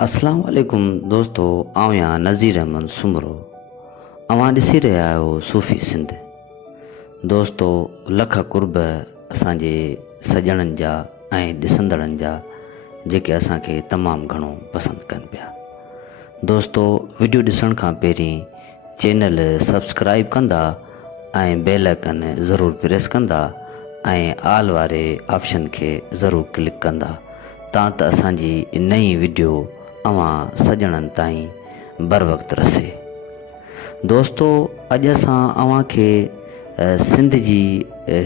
अस्सलाम वालेकुम दोस्तों, आउं नज़ीर अहमद सुमरो। अवां ॾिसी रहिया आहियो सूफ़ी सिंध। दोस्तों, लख कुर्ब असांजे सॼणनि जा ऐं ॾिसंदड़नि जा जेके असांखे तमामु घणो पसंदि कनि पिया। दोस्तों, वीडियो ॾिसण खां पहिरीं चैनल सब्सक्राइब कंदा ऐं बेल आइकन ज़रूरु प्रेस कंदा ऐं आल वारे ऑप्शन खे ज़रूरु क्लिक कंदा तां त असांजी नई वीडियो अवां सॼणनि ताईं बर वक़्तु रसे। दोस्तों, अॼु असां अवां खे सिंध जी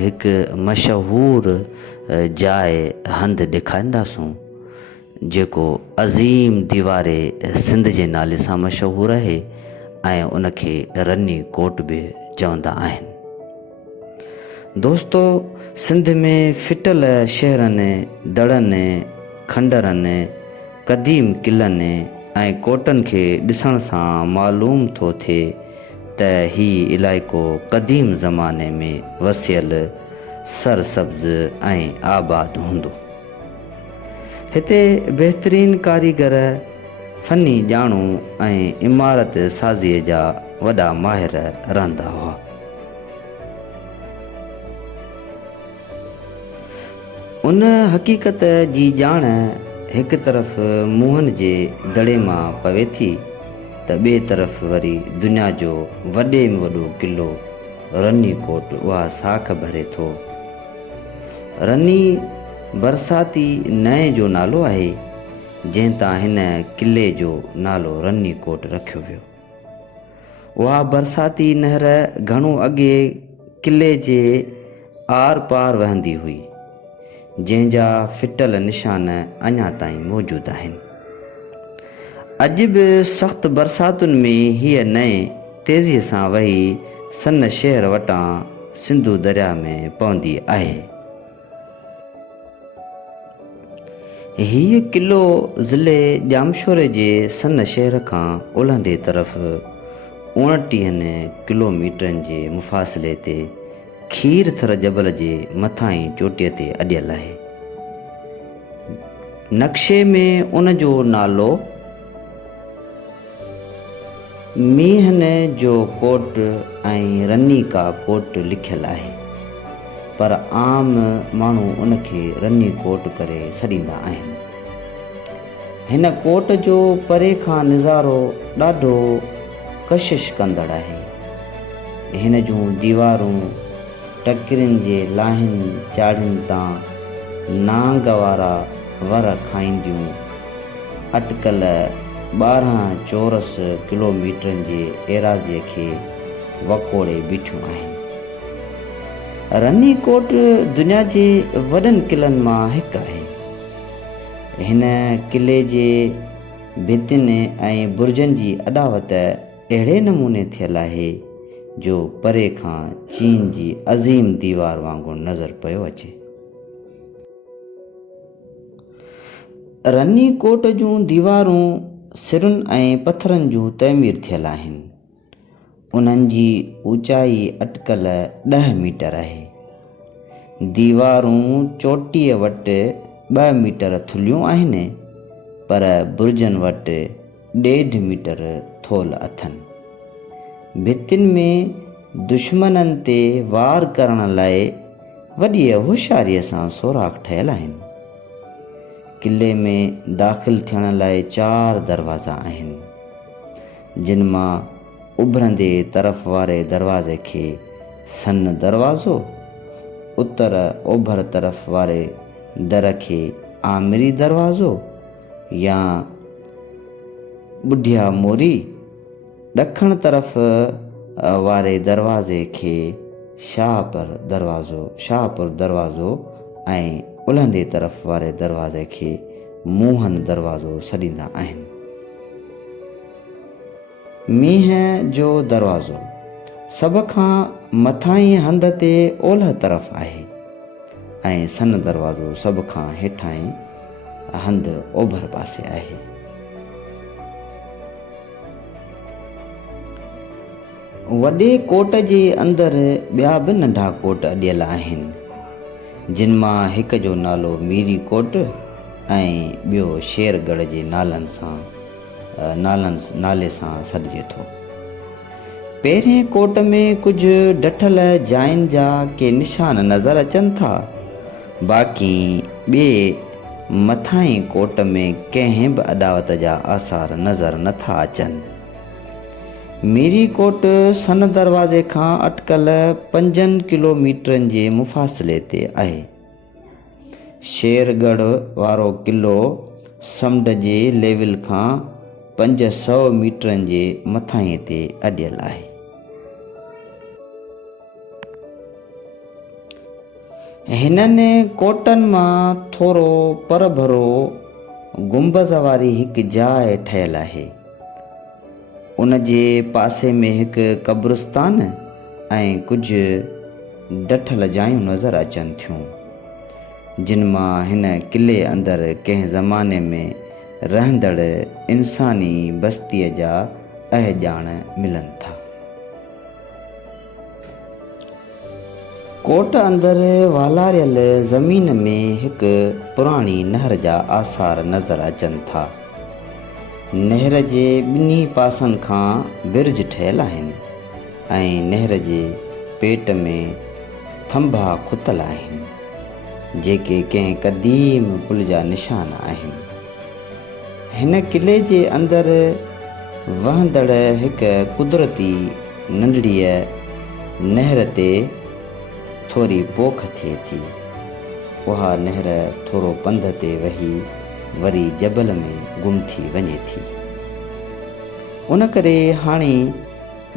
हिकु मशहूरु जाइ हंधि ॾेखारींदासूं जेको अज़ीम दीवारे सिंध जे नाले सां मशहूरु आहे ऐं उनखे रनी कोट बि चवंदा आहिनि। दोस्तों, सिंध में फिटल शहरनि, दड़नि, खंडरनि, क़दीम क़िलनि ऐं कोटनि खे ॾिसण सां मालूम थो थिए त हीउ इलाइक़ो क़दीम ज़माने में वसियल, सरसब्ज़ ऐं आबाद हूंदो। हिते बहितरीन कारीगर, फ़नी ॼाणू ऐं इमारत साज़ीअ जा वॾा माहिर रहंदा हुआ। उन हक़ीक़त जी ॼाण हिकु तरफ़ मुंहनि जे दड़े मां पवे थी त ॿिए तरफ़ वरी दुनिया जो वॾे में वॾो क़िलो रनी कोट उहा साख भरे थो। रनी बरसाती नए जो नालो आहे जंहिं तां हिन क़िले जो नालो रनी कोट रखियो वियो। उहा बरसाती नहर घणो अॻे क़िले जे आर पार वहंदी हुई, जंहिंजा फिटल निशान अञा ताईं मौजूदु आहिनि। अॼु बि सख़्तु बरसातुनि में हीअ नए तेज़ीअ सां वही सन शहर वटां सिंधु दरिया में पवंदी आहे। हीउ क़िलो ज़िले ॼामशोरे जे सन शहर खां ओलहंदे तरफ़ 29 किलोमीटरनि जे मुफ़ासिले ते खीरथर जबल जे मथां चोटीअ ते अॾियल आहे। नक्शे में उन जो नालो मींहनि जो कोट ऐं रनी का कोट लिखियलु आहे, पर आम माण्हू उनखे रनी कोट करे सॾींदा आहिनि। हिन कोट जो परे खां नज़ारो ॾाढो कशिश कंदड़ आहे। हिन जूं दीवारूं टकिरियुनि जे लाहिनि चाढ़ियुनि तां नांग वारा वर खाईंदियूं अटकल 12 चौरस किलोमीटरनि जे एराज़ीअ खे वकोड़े बीठियूं आहिनि। रनी कोट दुनिया जे वॾनि क़िलनि मां हिकु आहे। हिन क़िले जे भितियुनि ऐं बुर्जनि जी अॾावत अहिड़े नमूने थियल आहे जो परे खां चीन जी अज़ीम दीवार वांगुरु नज़र पियो अचे। रनी कोट जूं दीवारूं सिरुनि ऐं पथरनि जूं तइमीर थियल आहिनि। उन्हनि जी ऊचाई अटकल 10 मीटर आहे। दीवारूं चोटीअ वटि 2 मीटर थुलियूं आहिनि, पर बुर्जनि वटि 1.5 मीटर थोल अथनि। भितियुनि में दुश्मननि ते वार करण लाइ वॾी होशियारीअ सां सोराख़ ठहियल आहिनि। क़िले में दाख़िल थियण लाइ 4 दरवाज़ा आहिनि, जिन मां उभरंदे तरफ़ वारे दरवाज़े खे सन दरवाज़ो, उत्तर ओभर तरफ़ वारे दर खे आमिरी दरवाज़ो या बुढ़िया मोरी, ॾखण तरफ़ वारे दरवाज़े खे शाहपुर दरवाज़ो ऐं ओलहंदे तरफ़ वारे दरवाज़े खे मोहन दरवाज़ो सॾींदा आहिनि। मींहं जो दरवाज़ो सभ खां मथां हंध ते ओलह तरफ़ आहे ऐं सन दरवाज़ो सभ खां हेठां हंध ओभर पासे आहे। वॾे कोट जे अंदरि ॿिया बि नंढा कोट अॾियल आहिनि, जिन मां हिक जो नालो मीरी कोट ऐं ॿियो शेरगढ़ जे नाले सां सॾिजे थो। पहिरें कोट में कुझु ॾठल जायुनि जा के निशान नज़र अचनि था, बाक़ी ॿिए मथां कोट में कंहिं बि अॾावत जा आसार नज़र नथा अचनि। मीरी कोट सन दरवाज़े खां अटकल 5 किलोमीटरनि जे मुफ़ासिले ते आहे। शेरगढ़ वारो क़िलो समुंड जे लेवल खां 500 मीटरनि जे मथां ते अॾियल आहे। हिननि कोटनि मां थोरो परभरो गुंबज़ वारी हिकु जाइ ठहियलु आहे। उन जे पासे में हिकु क़ब्रिस्तान ऐं कुझु ॾठल जायूं नज़र अचनि थियूं, जिन मां हिन क़िले अंदरि कंहिं ज़माने में रहंदड़ इंसानी बस्तीअ जा अहॼाण मिलनि था। कोट अंदरि वालारियल ज़मीन में हिकु पुराणी नहर जा आसार नज़र अचनि था। नहर जे ॿिन्ही पासनि खां बिर्ज ठहियल आहिनि ऐं नहर जे पेट में थंभा खुतल आहिनि, जेके कंहिं क़दीम पुल जा निशान आहिनि। हिन क़िले जे अंदरि वहंदड़ हिकु कुदरती नंढड़ीअ नहर ते थोरी पोख थिए थी। उहा नहर थोरो पंध ते वही वरी जबल में गुम थी वञे थी। उन करे हाणे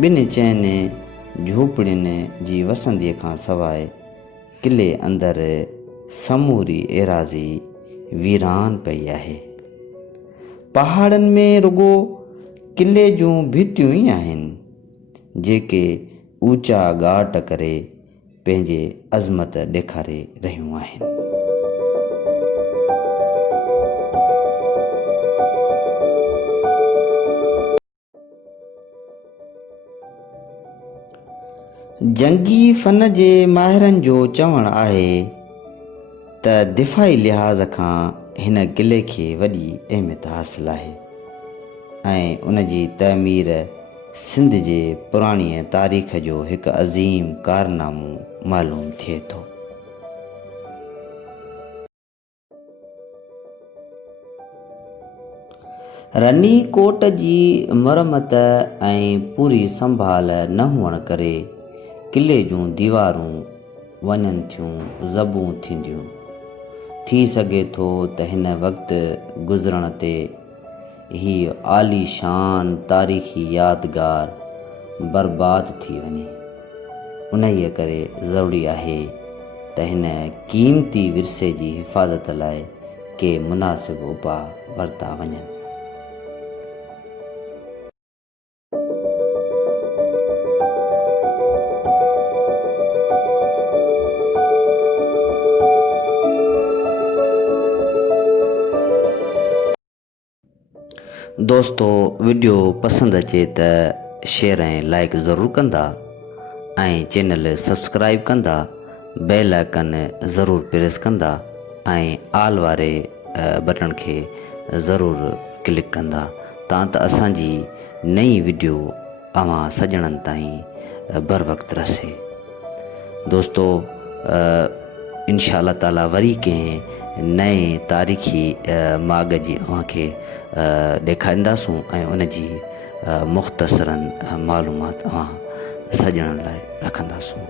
2-4 झूपड़ियुनि जी वसंदीअ खां सवाइ क़िले अंदरि समूरी एराज़ी वीरान पई आहे। पहाड़नि में रुगो क़िले जूं भितियूं ई आहिनि, जेके ऊचा घाट करे पंहिंजे अज़मत ॾेखारे रहियूं आहिनि। जंगी फ़न जे माहिरनि जो चवणु आहे त दिफ़ाई लिहाज़ खां हिन क़िले खे वॾी अहमियत हासिलु आहे ऐं उन जी तइमीर सिंध जे पुराणीअ तारीख़ जो हिकु अज़ीम कारनामो मालूम थिए थो। रनी कोट जी मरमत ऐं पूरी संभाल न हुअण करे क़िले जूं दीवारूं वञनि थियूं ज़बूं थींदियूं। थी सघे थो त हिन वक़्तु गुज़रण ते हीअ आलीशान तारीख़ी यादगार बर्बाद थी वञे। उन्हीअ करे ज़रूरी आहे त हिन क़ीमती विरसे जी हिफ़ाज़त लाइ के मुनासिब उपाउ वरिता वञनि। दोस्तो, वीडियो पसंदि अचे त शेयर ऐं लाइक ज़रूरु कंदा ऐं चैनल सब्सक्राइब कंदा, बेल आइकन ज़रूरु प्रेस कंदा ऐं आल वारे बटन खे ज़रूरु क्लिक कंदा, तां त असांजी नई वीडियो अवां सॼणनि ताईं बर वक़्तु रसे। दोस्तो, इंशा अल्लाह ताला वरी कंहिं नए तारीख़ी माॻ जी अव्हांखे ॾेखारींदासूं ऐं उन जी मुख़्तसरनि मालूमात अवां सॼणनि लाइ रखंदासूं।